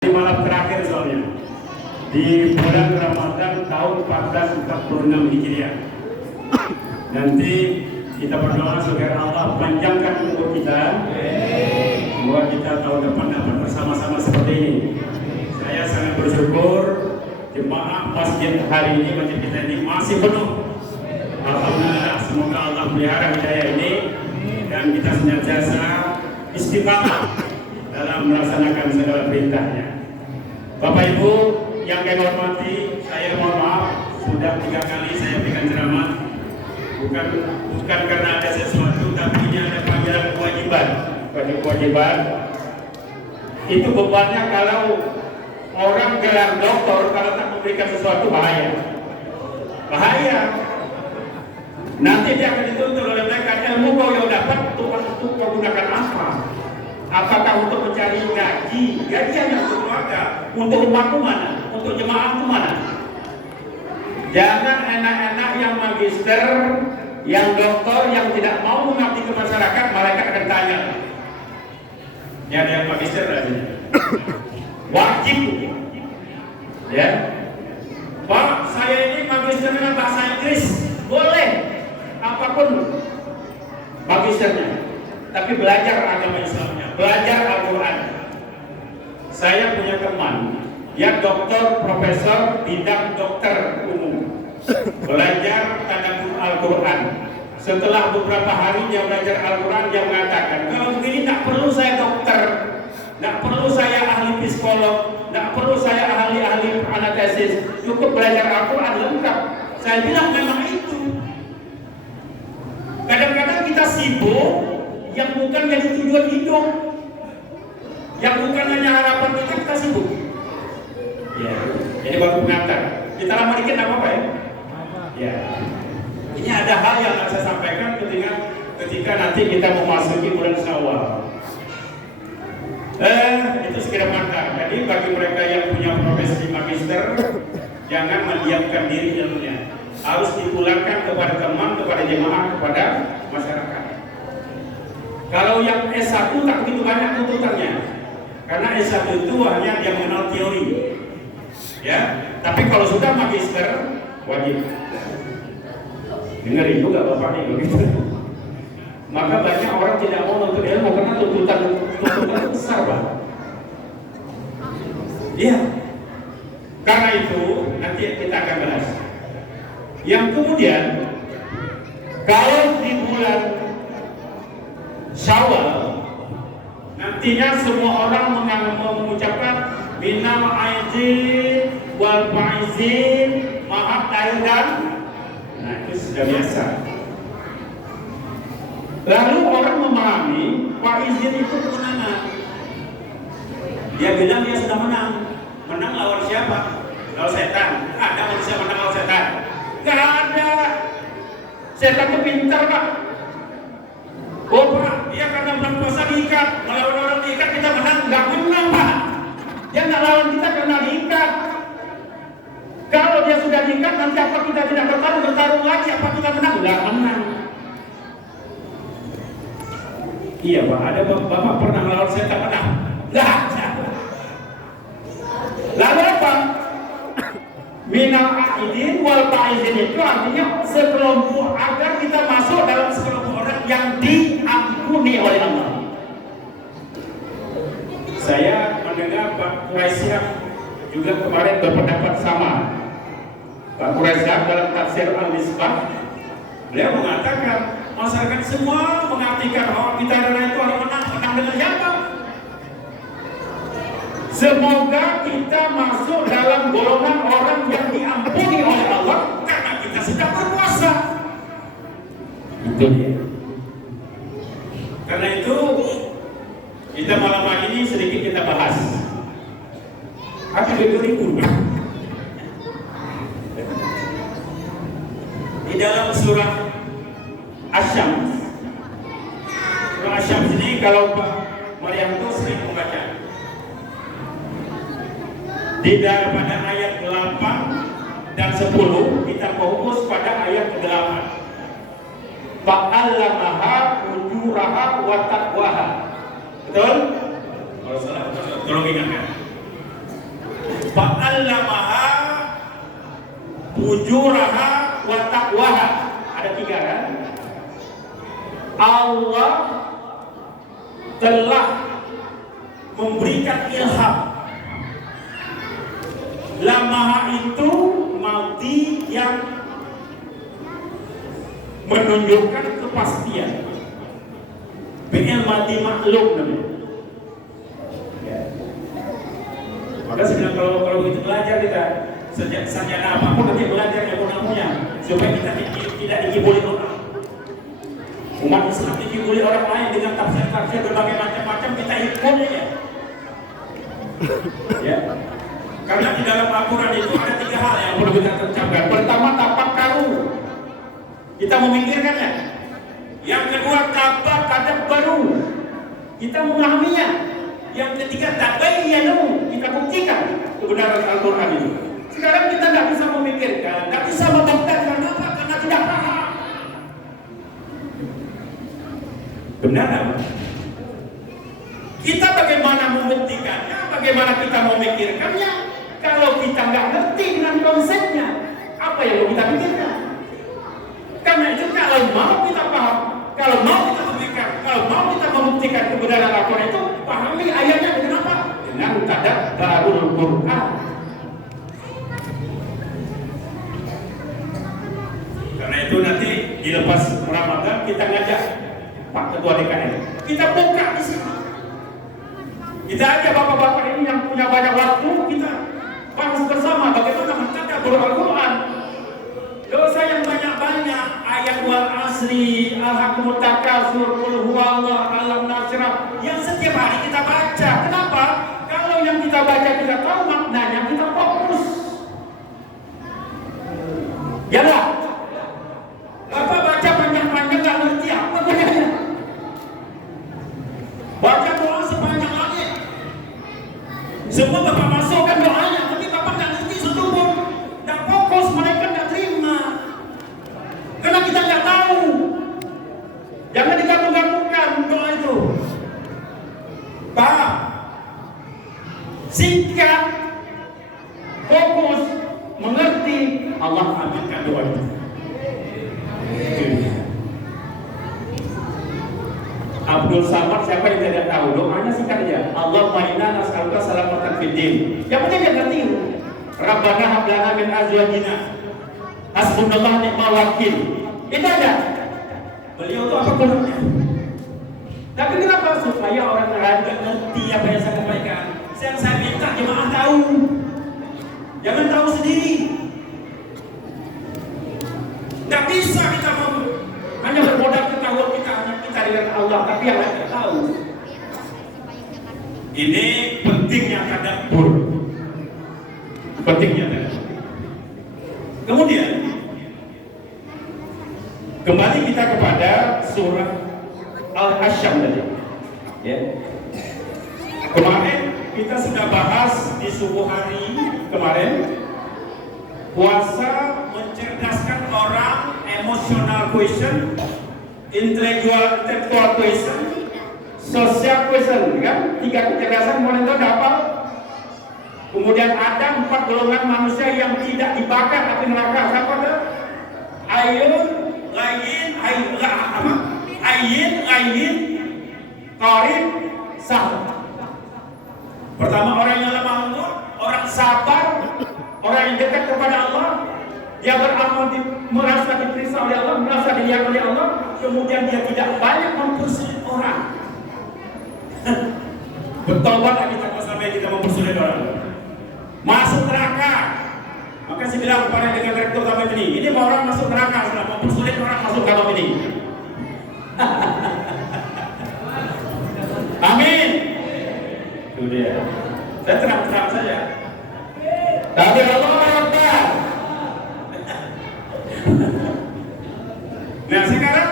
Di malam terakhir soalnya di bulan Ramadan tahun 1446 Hijriah. Nanti kita berdoa supaya Allah panjangkan umur kita. Semoga kita tahun depan dapat bersama-sama seperti ini. Saya sangat bersyukur jemaah masjid hari ini, masjid kita ini masih penuh. Alhamdulillah, semoga Allah pelihara hidayah ini dan kita senantiasa istiqamah dalam melaksanakan segala perintahnya. Bapak Ibu yang saya hormati, saya mohon maaf sudah 3 kali saya berikan ceramah. Bukan karena ada sesuatu, tapi ini ada panggilan kewajiban. Kewajiban itu bebannya kalau orang gelar doktor kalau tak memberikan sesuatu bahaya. Nanti dia akan dituntut oleh mereka, ilmu kau yang dapat untuk kau gunakan apa? Apakah untuk mencari gajian untuk keluarga, untuk umatku mana, untuk jemaahku mana? Jangan enak-enak yang magister, yang doktor, yang tidak mau mengabdi ke masyarakat, mereka akan tanya. Ini ada yang magister lagi. Wajib, ya. Pak, saya ini magister dengan bahasa Inggris, boleh, apapun magisternya. Tapi belajar agama Islamnya, belajar Al-Quran. Saya punya teman, dia doktor, profesor, bidang dokter umum, belajar tadabbur Al-Quran. Setelah beberapa hari dia belajar Al-Quran, dia mengatakan, kalau begini tak perlu saya dokter, tak perlu saya ahli psikolog, tak perlu saya ahli anestesis, cukup belajar Al-Quran lengkap. Saya bilang memang itu. Kadang-kadang kita sibuk yang bukan jadi tujuan hidup, yang bukan hanya harapan kita sibuk. Ya, ini baru pengantar. Kita lama dikit apa ya? Ya, ini ada hal yang akan saya sampaikan ketika nanti kita memasuki bulan Syawal. Itu sekedar mata. Jadi bagi mereka yang punya profesi magister, jangan mendiamkan diri ilmunya. Harus dipulangkan kepada teman, kepada jemaah, kepada masyarakat. Kalau yang S1 tak begitu banyak tuntutannya, karena S1 itu hanya dia mengenal teori, ya. Tapi kalau sudah magister wajib. Dengerin juga bapak nih begitu. Maka banyak orang tidak mau nuntut ilmu karena tuntutan besar, Pak. Iya. Karena itu nanti kita akan bahas. Yang kemudian kalau di bulan Syawal nantinya semua orang mengucapkan minal aizin wal faizin, maaf lahir dan nah itu sudah biasa. Lalu orang memahami faizin itu kemenangan. Dia bilang dia sudah menang. Menang lawan siapa? Lawan setan. Ada manusia menang lawan setan? Gak ada. Setan itu pintar, Pak. Oh Pak, dia karena bulan puasa diikat, melawan orang diikat kita menang, nggak menang Pak. Dia nggak lawan kita karena diikat. Kalau dia sudah diikat, nanti apa kita tidak bertarung lagi, apa kita menang? Nggak menang. Iya Pak, ada Bapak pernah melawan setan menang? Nggak ada. Lalu apa? Minal aidin wal faizin itu artinya sekelompok agar kita masuk dalam sekelompok orang yang diampuni oleh Allah. Saya mendengar Pak Quraisyah juga kemarin berpendapat sama. Pak Quraisyah dalam tafsir Al-Misbah, beliau mengatakan masyarakat semua mengartikan bahwa kita adalah itu orang menang dengan siapa? Semoga kita masuk dalam golongan orang yang diampuni oleh Allah karena kita sedang berpuasa. Itu dia. Karena itu kita malam hari ini sedikit kita bahas. Aku berikut di dalam surah Asy-Syams. Surah Asy-Syams ini kalau Pak Maryam itu sering membaca. Di dalam pada ayat 8 dan 10 kita fokus pada ayat 8. Fa'allamaha ujuraha wa taqwaha. Betul? Kalau salah tolong ingatkan. Fa'allamaha fujuraha wa taqwaha. Ada 3 kan? Allah telah memberikan ilham. Lamaha itu mati yang menunjukkan kepastian. Fi'il mati maklum namanya. Maka sebenarnya kalau itu belajar kita sejak sarjana apapun nanti belajar ilmu-ilmunya supaya kita tidak dikibuli orang. Umat Islam dikibuli orang lain dengan tafsir-tafsir berbagai macam-macam, kita ikut ya. Ya. Karena di dalam Al-Quran itu ada 3 hal yang perlu kita tercapkan. Pertama, tafakkaru. Kita memikirkannya. Yang kedua, tadabbaru. Kita memahaminya. Yang ketiga, tabayyanu. Kita buktikan kebenaran Al-Quran ini. Sekarang kita tidak bisa memikirkan, tidak bisa membaca. Kenapa? Karena tidak paham. Benar apa? Kita bagaimana membuktikannya? Bagaimana kita memikirkannya? Kalau kita nggak ngerti dengan konsepnya, apa yang mau kita pikirkan? Karena itu kalau mau kita paham, kalau mau kita memikirkan, kalau mau kita membuktikan kebenaran Al-Quran itu, pahami ayatnya dengan apa? Dengan tadabburul Quran. Karena itu nanti dilepas Ramadan kita ngajak Pak Ketua DKM, kita buka di sini. Kita ajak bapak-bapak ini yang punya banyak waktu, kita bahas bersama bagaimana mentadabbur Al-Quran. Dosa yang banyak-banyak, ayat wal asri, al-hakumut takasur, qul huwallahu alam nasrah, yang setiap hari kita baca. Kenapa? Kalau yang kita baca kita tahu maknanya, kita fokus. Ya lah. Bapak baca panjang-panjang nggak ngerti apa gunanya. Baca doa sepanjang langit. Semua bapak masukkan doanya, tapi bapak nggak ngerti satu pun. Nggak fokus, mereka nggak terima. Karena kita nggak tahu. Jangan digabung-gabungkan doa itu. Paham? Singkat, fokus, mengerti, Allah aminkan doa itu. Abdul Samad, siapa yang tidak tahu doanya singkat aja. Allahumma inna nas'aluka salamatan fid din. Yang penting dia ngerti. Rabbana hab lana min azwajina hasbunallahu ni'mal wakil. Itu aja. Beliau itu apa gunanya? Tapi kenapa? Supaya orang lain tidak ngerti apa yang saya sampaikan. Saya minta jemaah tahu. Jangan tahu sendiri. Tidak bisa kita hanya bermodal ketahuan kita dengan Allah, tapi yang lain tidak tahu. Ini pentingnya tadabbur. Pentingnya tadabbur. Kemudian kembali kita kepada surah Al-Hasyam tadi. Ya. Kemarin kita sudah bahas di subuh hari kemarin, puasa mencerdaskan orang, emotional question, intellectual question, social question, kan? 3 kecerdasan monitor dapat. Kemudian ada 4 golongan manusia yang tidak dibakar api neraka. Siapa ada? Ayun, layin, qarib, sahur. Pertama, orang yang lemah lembut, orang sabar, orang yang dekat kepada Allah, dia beramal, merasa diperiksa oleh Allah, merasa dilihat oleh Allah, kemudian dia tidak banyak mempersulit orang. Bertobat lagi tak sampai kita mempersulit orang. Masuk neraka. Maka saya bilang kepada dengan rektor kami ini mau orang masuk neraka, sudah mempersulit orang masuk dalam ini. Amin. Itu dia. Saya terang-terang saja. Tapi Allah Akbar. Nah sekarang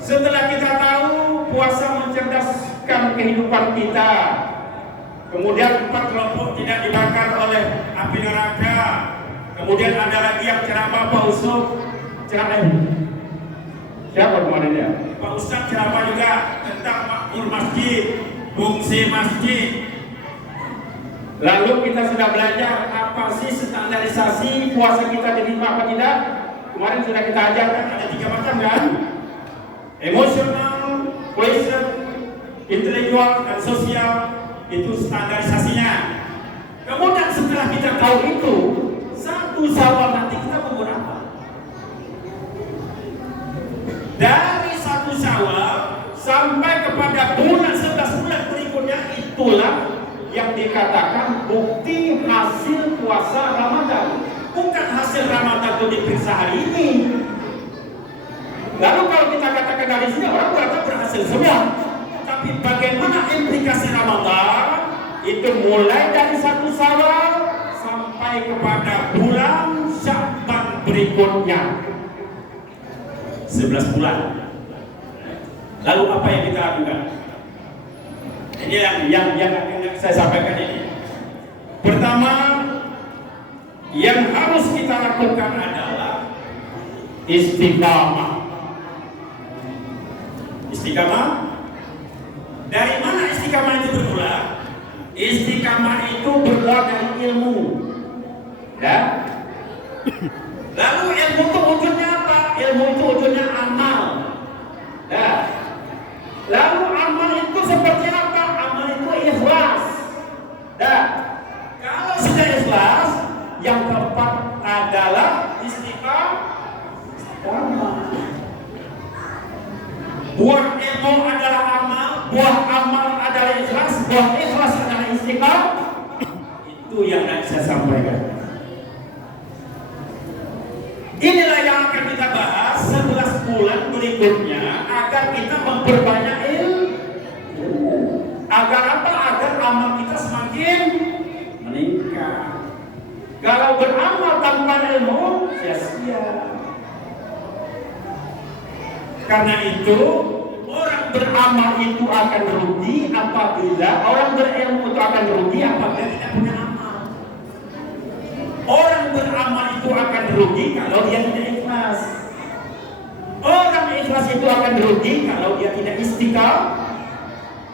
setelah kita tahu puasa mencerdaskan kehidupan kita, kemudian 4 kelompok tidak dibakar oleh api neraka, kemudian ada lagi yang ceramah Pak Ustaz, ceramah siapa kemarin ya? Pak Ustaz ceramah juga tentang makmur masjid, fungsi masjid. Lalu kita sudah belajar apa sih standarisasi puasa kita diterima apa tidak. Kemarin sudah kita ajarkan ada 3 macam kan? Emosional, question, intelektual, dan sosial. Itu standarisasinya. Kemudian setelah kita tahu itu, 1 Syawal nanti kita umur apa? Dari 1 Syawal sampai kepada bulan 11 bulan berikutnya, itulah yang dikatakan bukti hasil puasa Ramadan. Bukan hasil Ramadan itu diperiksa hari ini. Lalu kalau kita katakan dari sini orang berarti berhasil semua. Tapi bagaimana implikasi Ramadan? Itu mulai dari 1 Syawal sampai kepada bulan Sya'ban berikutnya. 11 bulan. Lalu apa yang kita lakukan? Ini yang saya sampaikan ini. Pertama, yang harus kita lakukan adalah istiqamah. Istiqamah. Dari mana istiqamah itu bermula? Istiqamah itu bermula dari ilmu. Ya. Lalu ilmu itu wujudnya apa? Ilmu itu wujudnya amal. Ya. Lalu amal itu seperti apa? Amal itu ikhlas. Ya. Kalau sudah ikhlas, yang keempat adalah istiqamah. Buah ilmu adalah amal, buah amal adalah ikhlas, buah ikhlas adalah istiqamah. Itu yang saya sampaikan. Inilah yang akan kita bahas 11 bulan berikutnya agar kita memperbanyak ilmu. Agar apa? Agar amal kita semakin meningkat. Kalau beramal tanpa ilmu, sia-sia. Karena itu, orang beramal itu akan rugi apabila orang berilmu itu akan rugi apabila tidak punya amal. Orang beramal itu akan rugi kalau dia tidak ikhlas. Orang ikhlas itu akan rugi kalau dia tidak istiqamah.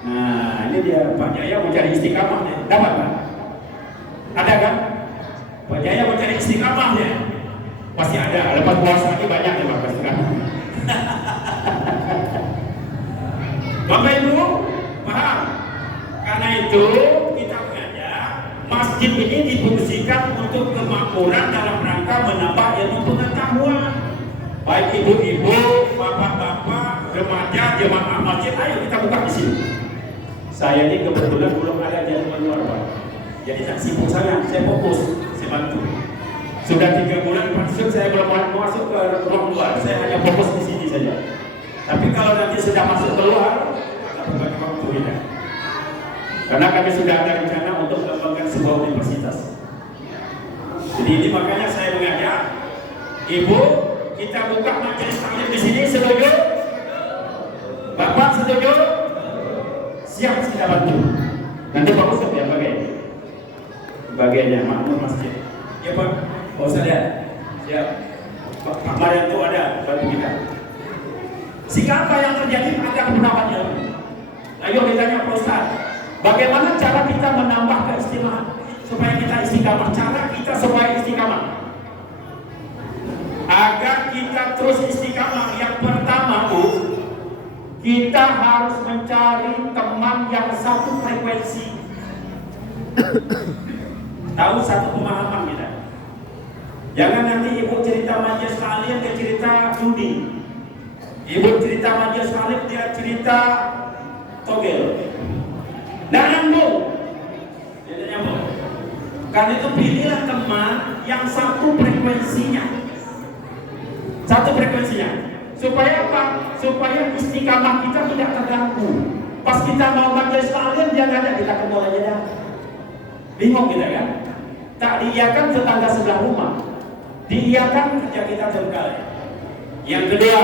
Nah, ini dia Pak Jaya mau cari istiqamah, dapat kan? Ada kan? Pak Jaya mau cari istiqamahnya? Pasti ada. Lepas puasa ini banyak nih Pak istiqamah. Bapak Ibu paham? Karena itu kita belajar masjid ini difungsikan untuk kemakmuran dalam rangka menambah ilmu pengetahuan. Baik ibu-ibu, bapak-bapak, remaja, jemaah masjid, ayo kita buka di sini. Saya ini kebetulan belum ada jalan keluar Pak. Jadi tak sibuk saya fokus, saya bantu. Sudah 3 bulan masuk, saya belum masuk ke ruang luar, saya hanya fokus di sini saja. Tapi kalau nanti sudah masuk keluar, kita bagi waktu kita. Karena kami sudah ada rencana untuk mengembangkan sebuah universitas. Jadi ini makanya saya mengajak ibu, kita buka majelis taklim di sini, setuju? Bapak setuju? Siap kita bantu. Nanti Pak Ustaz ya bagiannya makmur masjid. Ya Pak, Pak Ustaz ya. Siap. Pak Marian itu ada bantu kita. Sehingga apa yang terjadi agar menambah ilmu. Ayo ditanya Pak Ustaz, bagaimana cara kita menambah keistimewaan supaya kita istiqamah? Cara kita supaya istiqamah agar kita terus istiqamah. Yang pertama Bu, kita harus mencari teman yang satu frekuensi, tahu satu pemahaman kita. Jangan nanti ibu cerita majelis taklim dia cerita judi, ibu cerita majelis taklim dia cerita togel. Nah nyambung, tidak nyambung. Karena itu pilihlah teman yang satu frekuensinya, supaya apa? Supaya istiqamah kita tidak terganggu. Pas kita mau majelis taklim dia nggak ada, kita ke mall aja dah. Bingung kita kan? Tak diiyakan tetangga sebelah rumah, diiyakan kerja kita terkali. Yang kedua,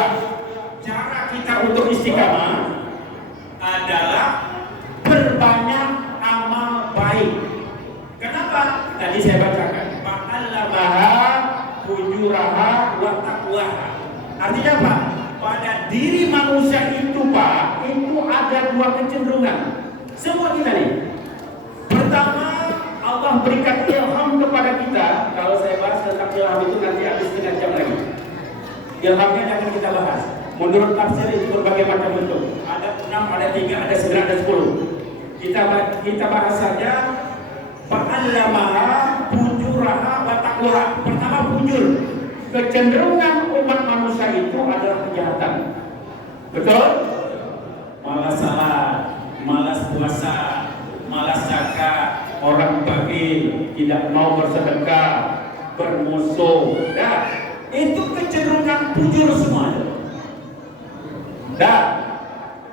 cara kita untuk istiqamah adalah perbanyak amal baik. Kenapa? Tadi saya bacakan, fa'allamaha fujuraha wa taqwaha. Artinya apa? Pada diri manusia itu Pak, itu ada 2 kecenderungan. Semua kita nih. Pertama, Allah berikan ilham kepada kita. Kalau saya bahas tentang ilham itu nanti habis 1/2 jam lagi. Ilhamnya jangan kita bahas. Menurut tafsir itu berbagai macam bentuk. Ada 6, ada 3, ada 9, ada 10. Kita bahas saja fa'allamaha fujuraha wa taqwaha. Pertama fujur. Kecenderungan umat manusia itu adalah kejahatan. Betul? Malas salat, malas puasa, malas zakat, orang bagil, tidak mau bersedekah, bermusuh. Dah, itu kecenderungan fujur semuanya. Dan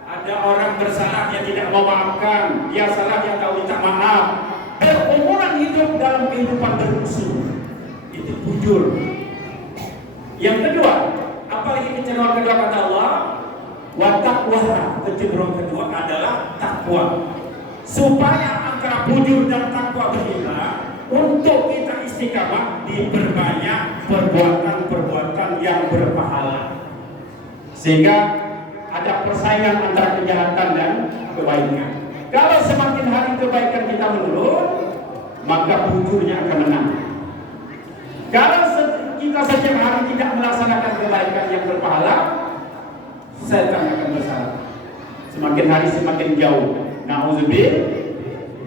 ada orang bersalah dia tidak mau maafkan, dia salah dia tahu minta maaf. Berumuran hidup dalam kehidupan bermusuh. Itu fujur. Yang kedua, apalagi kecenderungan kedua kata Allah, wa taqwa. Kecenderungan kedua adalah takwa. Supaya antara fujur dan takwa berimbang, untuk kita istiqamah diperbanyak perbuatan-perbuatan yang berpahala. Sehingga ada persaingan antara kejahatan dan kebaikan. Kalau semakin hari kebaikan kita menurun, maka fujurnya akan menang. Kalau kita setiap hari tidak melaksanakan kebaikan yang berpahala, setan akan bersalah. Semakin hari semakin jauh. Na'udzubillah.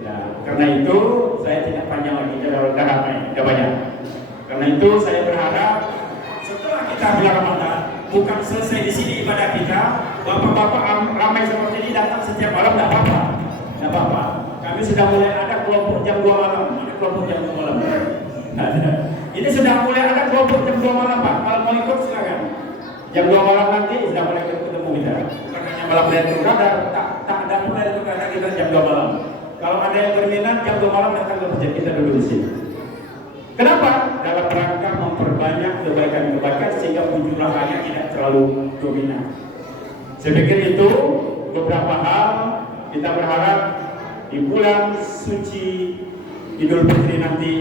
Ya, karena itu saya tidak panjang lagi, sudah ramai, sudah banyak. Karena itu saya berharap setelah kita bulan Ramadan, bukan selesai di sini ibadah kita, bapak-bapak ramai seperti ini datang setiap malam, tidak apa-apa, tidak apa-apa. Kami sudah mulai ada kelompok jam 2 malam, ada kelompok jam 2 malam. Ini sudah mulai ada kelompok jam 2 malam, Pak. Kalau mau ikut silakan. Jam 2 malam nanti sudah mulai ketemu kita. Bukan hanya malam Lailatul Qadar, tak ada pun Lailatul Qadar kita jam 2 malam. Kalau ada yang berminat jam 2 malam datang ke masjid kita dulu di sini. Kenapa? Dalam rangka memperbanyak kebaikan-kebaikan sehingga fujurahnya tidak terlalu dominan. Saya pikir itu beberapa hal. Kita berharap di bulan suci Idul Fitri nanti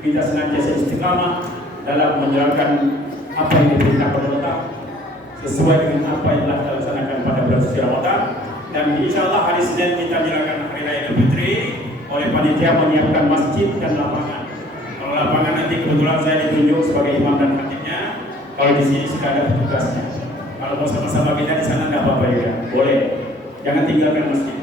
kita senantiasa istiqamah dalam menjalankan apa yang diperintahkan Allah sesuai dengan apa yang telah kita laksanakan pada bulan suci Ramadan. Dan insya Allah hari Senin kita menjalankan hari raya Idul Fitri oleh panitia menyiapkan masjid dan lapangan. Kalau lapangan nanti kebetulan saya ditunjuk sebagai imam dan khatibnya. Kalau di sini sudah ada petugasnya. Kalau mau sama-sama kita di sana tidak apa-apa ya, boleh. Jangan tinggalkan masjid.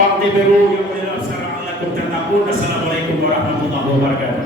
Faktibiru yang mulia assalamualaikum warahmatullahi wabarakatuh.